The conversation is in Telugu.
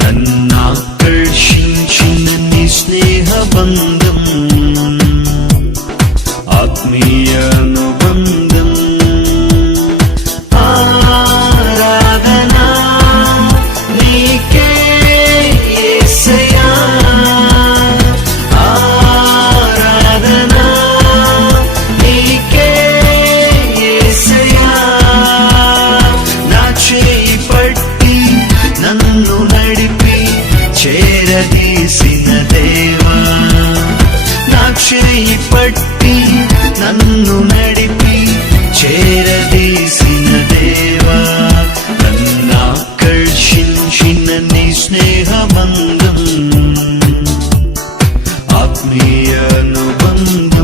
నన్నాకర్షించిన నీ స్నేహబంధం, ఆత్మీయ అనుబంధం. ఆరాధనా నీకే యేసయ్యా, ఆరాధనా నీకే యేసయ్యా. నా చేయి పట్టి నన్ను నడిపి చేరదీసిన దేవా, నా చేయి పట్టి నన్ను నడిపి చేరదీసిన దేవా, నన్నాకర్షించిన నీ స్నేహబంధం, ఆత్మీయ అనుబంధం.